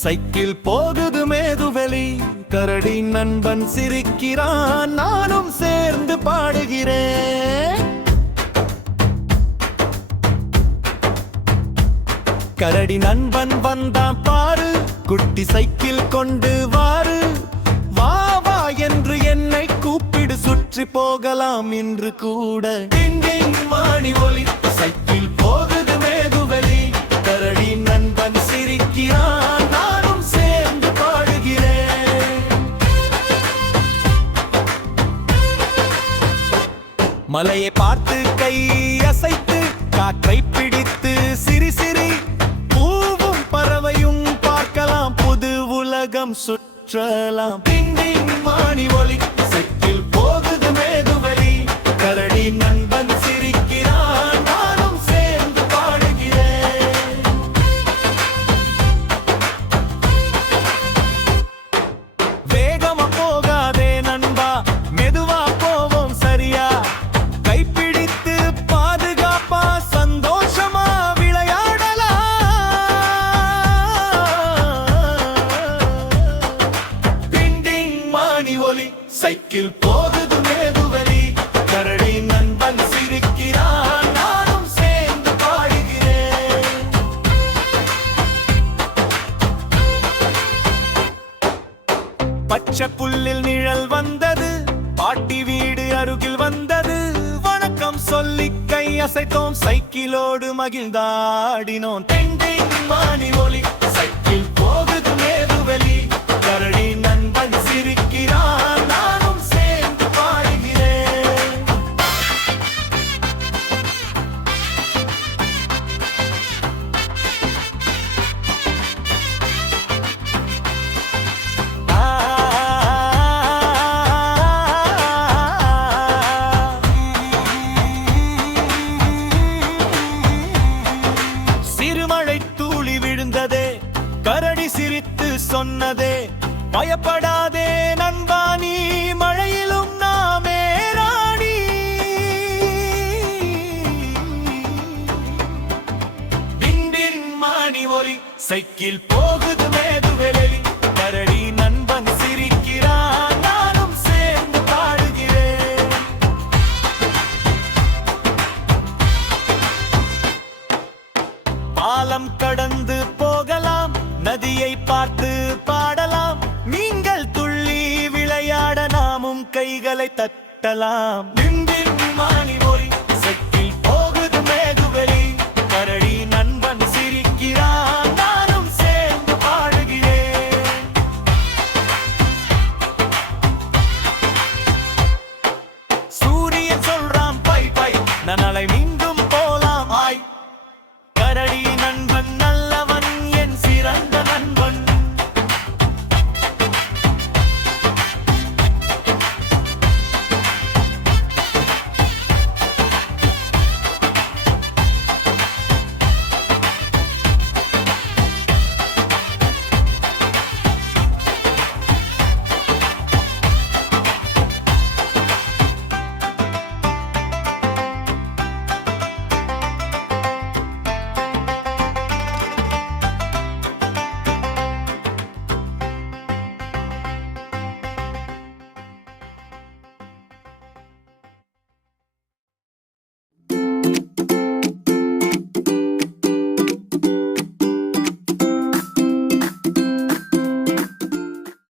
Cycle போகுது மேதுவெளி, கரடி நண்பன் சிரிக்கிறான், நானும் சேர்ந்து பாடுகிறேன். கரடி நண்பன் வந்தான் பாரு, குட்டி சைக்கிள் கொண்டு வாரு, வா வா என்று என்னை கூப்பிடு, சுற்றி போகலாம் இன்று கூட. டிங் டிங் மணி ஒலி, சைக்கிள் போகுது மேதுவெளி, கரடி நண்பன் சிரிக்கிறான், நானும் சேர்ந்து பாடுகிறேன். மலையை பார்த்து கை அசைத்து, காற்றை பிடித்து சிரி சிரி, பூவும் பறவையும் பார்க்கலாம், புது உலகம் சுற்றலாம். டிங் டிங் மணி ஒலி, சைக்கிள் போகுது மேதுவெளி, கரடி நண்பன் சிரிக்கிறான், நானும் சேர்ந்து பாடுகிறேன். வேகமா போகாதே நண்பா, மெதுவா போவோம் சரியா, கைப்பிடித்து பாதுகாப்பா சந்தோஷமா விளையாடலாம். டிங் டிங் மணி ஒலி, சைக்கிள் போகுது மேதுவெளி, கரடி நண்பன் சிரிக்கிறான், நானும் சேர்ந்து பாடுகிறேன். பச்சை புல்லில் நிழல் வந்தது, பாட்டி வீடு அருகில் வந்தது, வணக்கம் சொல்லி கை அசைத்தோம், சைக்கிளோடு மகிழ்ந்தாடினோம். டிங் டிங் மணி ஒலி, சைக்கிள் போகுது மேதுவெளி, கரடி நண்பன் சிரிக்கிறான், நானும் சேர்ந்து பாடுகிறேன். சிறுமழை தூளி விழுந்ததே, கரடி சிரித்து சொன்னதே, பயப்படாதே நண்பா, நீ மழையிலும் நாமே ராணி. டிங் டிங் மணி ஒலி, சைக்கிள் போகுது மேதுவெளி, கரடி நண்பன் சிரிக்கிறான், நானும் சேர்ந்து பாடுகிறேன். பாலம் கடந்து போகலாம், நதியை பார்த்து பாடலாம், நீங்கள் துள்ளி விளையாட நாமும் கைகளை தட்டலாம். டிங் டிங்